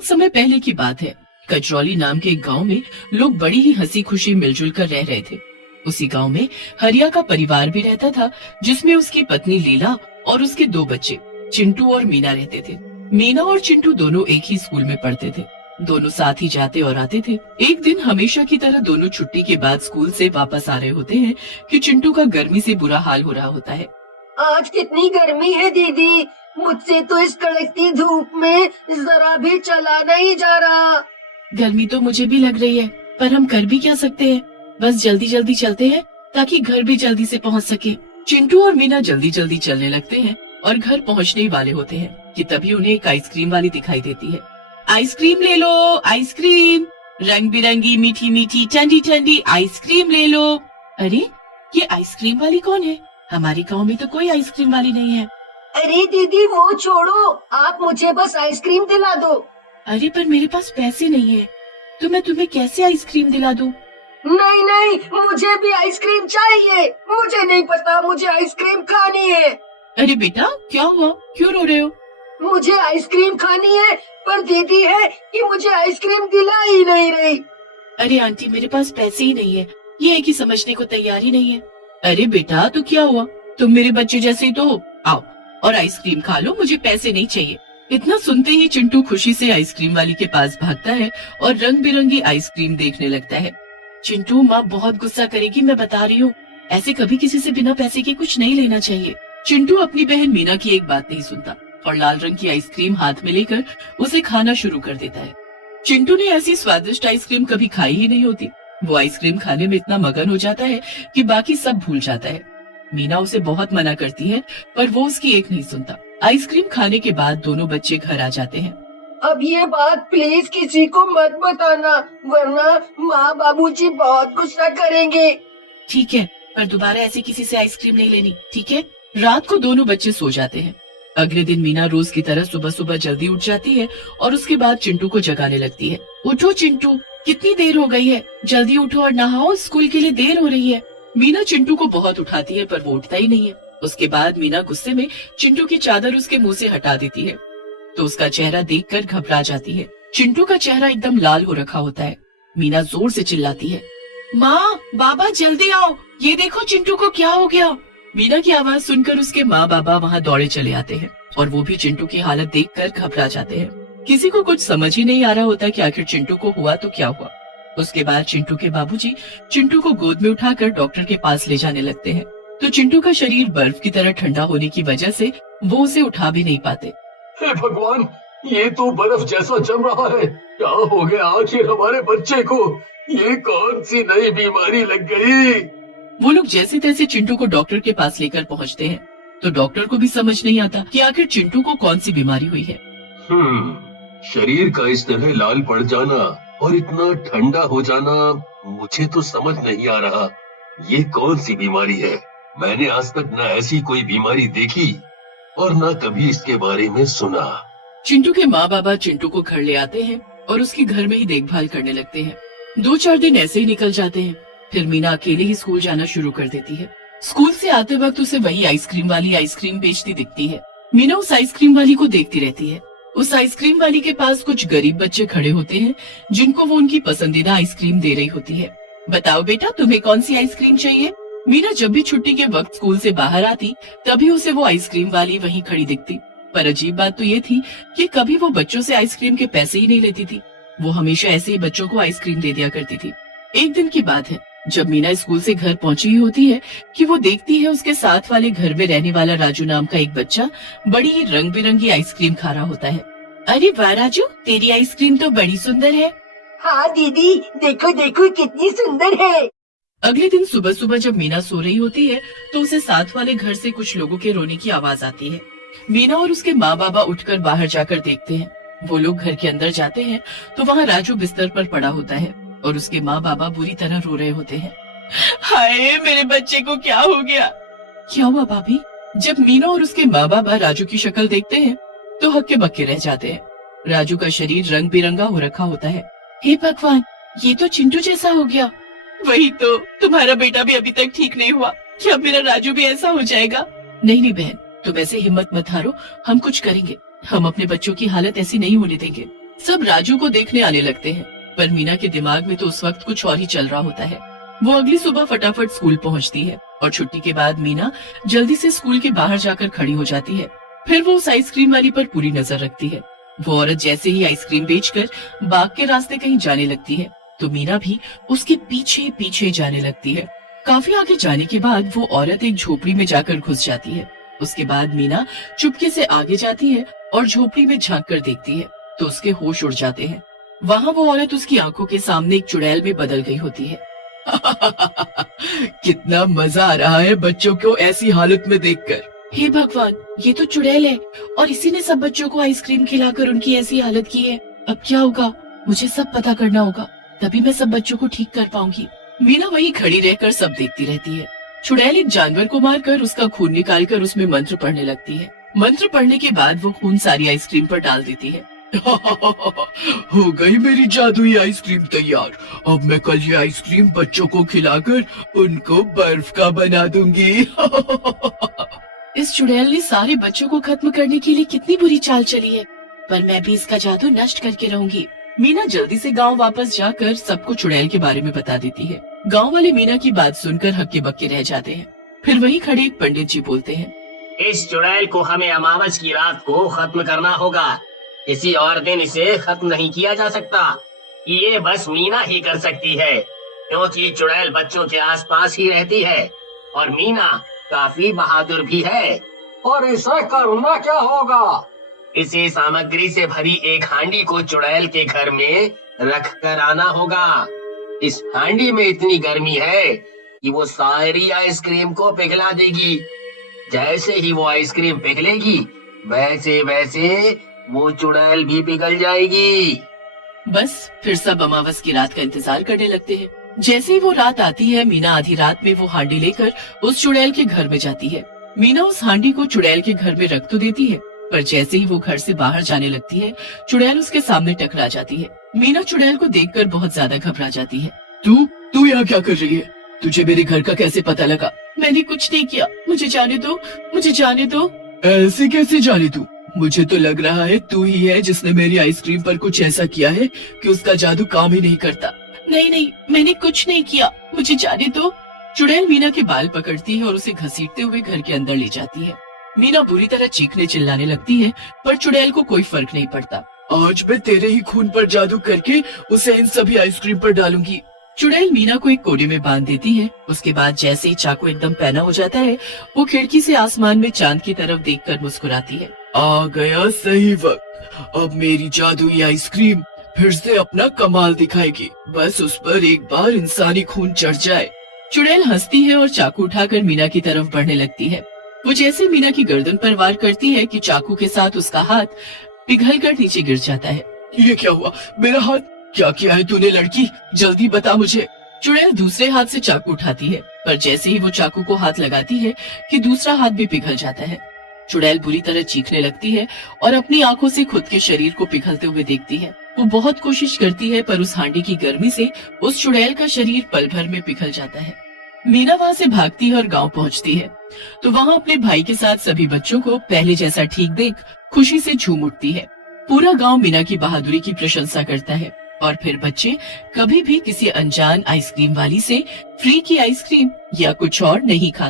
बहुत समय पहले की बात है। कचरौली नाम के एक गांव में लोग बड़ी ही हंसी खुशी मिलजुल कर रह रहे थे। उसी गांव में हरिया का परिवार भी रहता था, जिसमें उसकी पत्नी लीला और उसके 2 बच्चे चिंटू और मीना रहते थे। मीना और चिंटू दोनों एक ही स्कूल में पढ़ते थे। दोनों साथ ही जाते और आते थे। एक दिन हमेशा की तरह दोनों छुट्टी के बाद स्कूल से वापस आ रहे होते हैं कि चिंटू का गर्मी से बुरा हाल हो रहा होता है। आज कितनी गर्मी है दीदी, मुझसे तो इस कड़कती धूप में जरा भी चला नहीं जा रहा। गर्मी तो मुझे भी लग रही है, पर हम कर भी क्या सकते हैं। बस जल्दी जल्दी चलते हैं ताकि घर भी जल्दी से पहुंच सके। चिंटू और मीना जल्दी जल्दी चलने लगते हैं और घर पहुंचने ही वाले होते हैं कि तभी उन्हें एक आइसक्रीम वाली दिखाई देती है। आइसक्रीम ले लो, आइसक्रीम, रंग बिरंगी मीठी मीठी ठंडी ठंडी आइसक्रीम ले लो। अरे ये आइसक्रीम वाली कौन है? हमारे गांव में तो कोई आइसक्रीम वाली नहीं है। अरे दीदी वो छोड़ो, आप मुझे बस आइसक्रीम दिला दो। अरे पर मेरे पास पैसे नहीं है, तो मैं तुम्हें कैसे आइसक्रीम दिला दूं? नहीं नहीं, मुझे भी आइसक्रीम चाहिए। मुझे नहीं पता, मुझे आइसक्रीम खानी है। अरे बेटा क्या हुआ, क्यों रो रहे हो? मुझे आइसक्रीम खानी है, पर दीदी है कि मुझे आइसक्रीम दिला ही नहीं रही। अरे आंटी मेरे पास पैसे ही नहीं है, ये है कि समझने को तैयार ही नहीं है। अरे बेटा तो क्या हुआ, तुम मेरे बच्चे जैसे ही तो हो। आओ और आइसक्रीम खा लो, मुझे पैसे नहीं चाहिए। इतना सुनते ही चिंटू खुशी से आइसक्रीम वाली के पास भागता है और रंग बिरंगी आइसक्रीम देखने लगता है। चिंटू माँ बहुत गुस्सा करेगी, मैं बता रही हूँ। ऐसे कभी किसी से बिना पैसे के कुछ नहीं लेना चाहिए। चिंटू अपनी बहन मीना की एक बात नहीं सुनता और लाल रंग की आइसक्रीम हाथ में लेकर उसे खाना शुरू कर देता है। चिंटू ने ऐसी स्वादिष्ट आइसक्रीम कभी खाई ही नहीं होती। वो आइसक्रीम खाने में इतना मगन हो जाता है कि बाकी सब भूल जाता है। मीना उसे बहुत मना करती है, पर वो उसकी एक नहीं सुनता। आइसक्रीम खाने के बाद दोनों बच्चे घर आ जाते हैं। अब ये बात प्लीज किसी को मत बताना, वरना माँ बाबूजी बहुत गुस्सा करेंगे। ठीक है, पर दोबारा ऐसे किसी से आइसक्रीम नहीं लेनी, ठीक है? रात को दोनों बच्चे सो जाते हैं। अगले दिन मीना रोज की तरह सुबह सुबह जल्दी उठ जाती है और उसके बाद चिंटू को जगाने लगती है। उठो चिंटू, कितनी देर हो गई है, जल्दी उठो और नहाओ, स्कूल के लिए देर हो रही है। मीना चिंटू को बहुत उठाती है, पर वो उठता ही नहीं है। उसके बाद मीना गुस्से में चिंटू की चादर उसके मुंह से हटा देती है, तो उसका चेहरा देखकर घबरा जाती है। चिंटू का चेहरा एकदम लाल हो रखा होता है। मीना जोर से चिल्लाती है, माँ बाबा जल्दी आओ, ये देखो चिंटू को क्या हो गया। मीना की आवाज सुनकर उसके माँ बाबा वहाँ दौड़े चले आते हैं और वो भी चिंटू की हालत देखकर घबरा जाते हैं। किसी को कुछ समझ ही नहीं आ रहा होता कि आखिर चिंटू को हुआ तो क्या हुआ। उसके बाद चिंटू के बाबूजी चिंटू को गोद में उठाकर डॉक्टर के पास ले जाने लगते हैं, तो चिंटू का शरीर बर्फ की तरह ठंडा होने की वजह से वो उसे उठा भी नहीं पाते। हे भगवान, ये तो बर्फ जैसा जम रहा है। क्या हो गया आखिर हमारे बच्चे को? ये कौन सी नई बीमारी लग गई? वो लोग जैसे तैसे चिंटू को डॉक्टर के पास लेकर पहुँचते हैं, तो डॉक्टर को भी समझ नहीं आता कि आखिर चिंटू को कौन सी बीमारी हुई है। शरीर का इस तरह लाल पड़ जाना और इतना ठंडा हो जाना मुझे तो समझ नहीं आ रहा। ये कौन सी बीमारी है? मैंने आज तक न ऐसी कोई बीमारी देखी और न कभी इसके बारे में सुना। चिंटू के माँ बाबा चिंटू को घर ले आते हैं और उसकी घर में ही देखभाल करने लगते हैं। 2-4 दिन ऐसे ही निकल जाते हैं। फिर मीना अकेले ही स्कूल जाना शुरू कर देती है। स्कूल से आते वक्त उसे वही आइसक्रीम वाली आइसक्रीम बेचती दिखती है। मीना उस आइसक्रीम वाली को देखती रहती है। उस आइसक्रीम वाली के पास कुछ गरीब बच्चे खड़े होते हैं, जिनको वो उनकी पसंदीदा आइसक्रीम दे रही होती है। बताओ बेटा, तुम्हें कौन सी आइसक्रीम चाहिए? मीना जब भी छुट्टी के वक्त स्कूल से बाहर आती, तभी उसे वो आइसक्रीम वाली वहीं खड़ी दिखती। पर अजीब बात तो ये थी कि कभी वो बच्चों से आइसक्रीम के पैसे ही नहीं लेती थी। वो हमेशा ऐसे ही बच्चों को आइसक्रीम दे दिया करती थी। एक दिन की बात है, जब मीना स्कूल से घर पहुंची ही होती है कि वो देखती है उसके साथ वाले घर में रहने वाला राजू नाम का एक बच्चा बड़ी ही रंग बिरंगी आइसक्रीम खा रहा होता है। अरे वाह राजू, तेरी आइसक्रीम तो बड़ी सुंदर है। हाँ दीदी, देखो देखो कितनी सुंदर है। अगले दिन सुबह सुबह जब मीना सो रही होती है, तो उसे साथ वाले घर से कुछ लोगों के रोने की आवाज आती है। मीना और उसके माँ बाबा उठकर बाहर जाकर देखते हैं। वो लोग घर के अंदर जाते हैं तो वहाँ राजू बिस्तर पर पड़ा होता है और उसके माँ बाबा बुरी तरह रो रहे होते हैं। हाय, मेरे बच्चे को क्या हो गया? क्या हुआ भाभी? जब मीना और उसके माँ बाबा राजू की शक्ल देखते हैं तो हक्के बक्के रह जाते हैं। राजू का शरीर रंग बिरंगा हो रखा होता है। हे भगवान, ये तो चिंटू जैसा हो गया। वही तो, तुम्हारा बेटा भी अभी तक ठीक नहीं हुआ, क्या मेरा राजू भी ऐसा हो जाएगा? नहीं नहीं बहन, तुम ऐसे हिम्मत मत हारो, हम कुछ करेंगे। हम अपने बच्चों की हालत ऐसी नहीं होने देंगे। सब राजू को देखने आने लगते हैं, पर मीना के दिमाग में तो उस वक्त कुछ और ही चल रहा होता है। वो अगली सुबह फटाफट स्कूल पहुंचती है और छुट्टी के बाद मीना जल्दी से स्कूल के बाहर जाकर खड़ी हो जाती है। फिर वो उस आइसक्रीम वाली पर पूरी नजर रखती है। वो औरत जैसे ही आइसक्रीम बेचकर बाग के रास्ते कहीं जाने लगती है, तो मीना भी उसके पीछे पीछे जाने लगती है। काफी आगे जाने के बाद वो औरत एक झोपड़ी में जाकर घुस जाती है। उसके बाद मीना चुपके से आगे जाती है और झोपड़ी में झांक कर देखती है, तो उसके होश उड़ जाते हैं। वहाँ वो औरत उसकी आंखों के सामने एक चुड़ैल में बदल गई होती है। कितना मजा आ रहा है बच्चों को ऐसी हालत में देखकर। हे भगवान, ये तो चुड़ैल है और इसी ने सब बच्चों को आइसक्रीम खिलाकर उनकी ऐसी हालत की है। अब क्या होगा? मुझे सब पता करना होगा, तभी मैं सब बच्चों को ठीक कर पाऊंगी। मीना वहीं खड़ी रहकर सब देखती रहती है। चुड़ैल एक जानवर को मारकर उसका खून निकालकर उसमें मंत्र पढ़ने लगती है। मंत्र पढ़ने के बाद वो खून सारी आइसक्रीम पर डाल देती है। हो गई मेरी जादुई आइसक्रीम तैयार। अब मैं कल ये आइसक्रीम बच्चों को खिलाकर उनको बर्फ का बना दूंगी। इस चुड़ैल ने सारे बच्चों को खत्म करने के लिए कितनी बुरी चाल चली है, पर मैं भी इसका जादू नष्ट करके रहूंगी। मीना जल्दी से गांव वापस जाकर सबको चुड़ैल के बारे में बता देती है। गांव वाले मीना की बात सुनकर हक्के बक्के रह जाते हैं। फिर वहीं खड़े एक पंडित जी बोलते हैं, इस चुड़ैल को हमें अमावस की रात को खत्म करना होगा। किसी और दिन इसे खत्म नहीं किया जा सकता। ये बस मीना ही कर सकती है, क्योंकि चुड़ैल बच्चों के आसपास ही रहती है और मीना काफी बहादुर भी है। और इसे करना क्या होगा? इसे सामग्री से भरी एक हांडी को चुड़ैल के घर में रख कर आना होगा। इस हांडी में इतनी गर्मी है कि वो सारी आइसक्रीम को पिघला देगी। जैसे ही वो आइसक्रीम पिघलेगी, वैसे वैसे वो चुड़ैल भी पिघल जाएगी। बस फिर सब अमावस की रात का इंतजार करने लगते हैं। जैसे ही वो रात आती है, मीना आधी रात में वो हांडी लेकर उस चुड़ैल के घर में जाती है। मीना उस हांडी को चुड़ैल के घर में रख तो देती है, पर जैसे ही वो घर से बाहर जाने लगती है, चुड़ैल उसके सामने टकरा जाती है। मीना चुड़ैल को देखकर बहुत ज्यादा घबरा जाती है। तू यहाँ क्या कर रही है? तुझे मेरे घर का कैसे पता लगा? मैंने कुछ नहीं किया, मुझे जाने दो, मुझे जाने दो। ऐसे कैसे जाने दूं? मुझे तो लग रहा है तू ही है जिसने मेरी आइसक्रीम पर कुछ ऐसा किया है कि उसका जादू काम ही नहीं करता। नहीं, मैंने कुछ नहीं किया, मुझे जाने दो। चुड़ैल मीना के बाल पकड़ती है और उसे घसीटते हुए घर के अंदर ले जाती है। मीना बुरी तरह चीखने चिल्लाने लगती है, पर चुड़ैल को कोई फर्क नहीं पड़ता। आज मैं तेरे ही खून पर जादू करके उसे इन सभी आइसक्रीम पर डालूंगी। चुड़ैल मीना को एक कोड़े में बांध देती है। उसके बाद जैसे ही चाकू एकदम पैना हो जाता है, वो खिड़की से आसमान में चांद की तरफ देखकर मुस्कुराती है। आ गया सही वक्त। अब मेरी जादुई आइसक्रीम फिर से अपना कमाल दिखाएगी। बस उस पर एक बार इंसानी खून चढ़ जाए। चुड़ैल हंसती है और चाकू उठाकर मीना की तरफ बढ़ने लगती है। वो जैसे मीना की गर्दन पर वार करती है कि चाकू के साथ उसका हाथ पिघलकर नीचे गिर जाता है। ये क्या हुआ? मेरा हाथ क्या किया है तूने लड़की? जल्दी बता मुझे। चुड़ैल दूसरे हाथ से चाकू उठाती है, पर जैसे ही वो चाकू को हाथ लगाती है कि दूसरा हाथ भी पिघल जाता है। चुड़ैल बुरी तरह चीखने लगती है और अपनी आंखों से खुद के शरीर को पिघलते हुए देखती है। वो बहुत कोशिश करती है, पर उस हांडी की गर्मी से उस चुड़ैल का शरीर पल भर में पिघल जाता है। मीना वहाँ से भागती है और गांव पहुँचती है, तो वहाँ अपने भाई के साथ सभी बच्चों को पहले जैसा ठीक देख खुशी से झूम उठती है। पूरा गांव मीना की बहादुरी की प्रशंसा करता है और फिर बच्चे कभी भी किसी अनजान आइसक्रीम वाली से फ्री की आइसक्रीम या कुछ और नहीं खाते।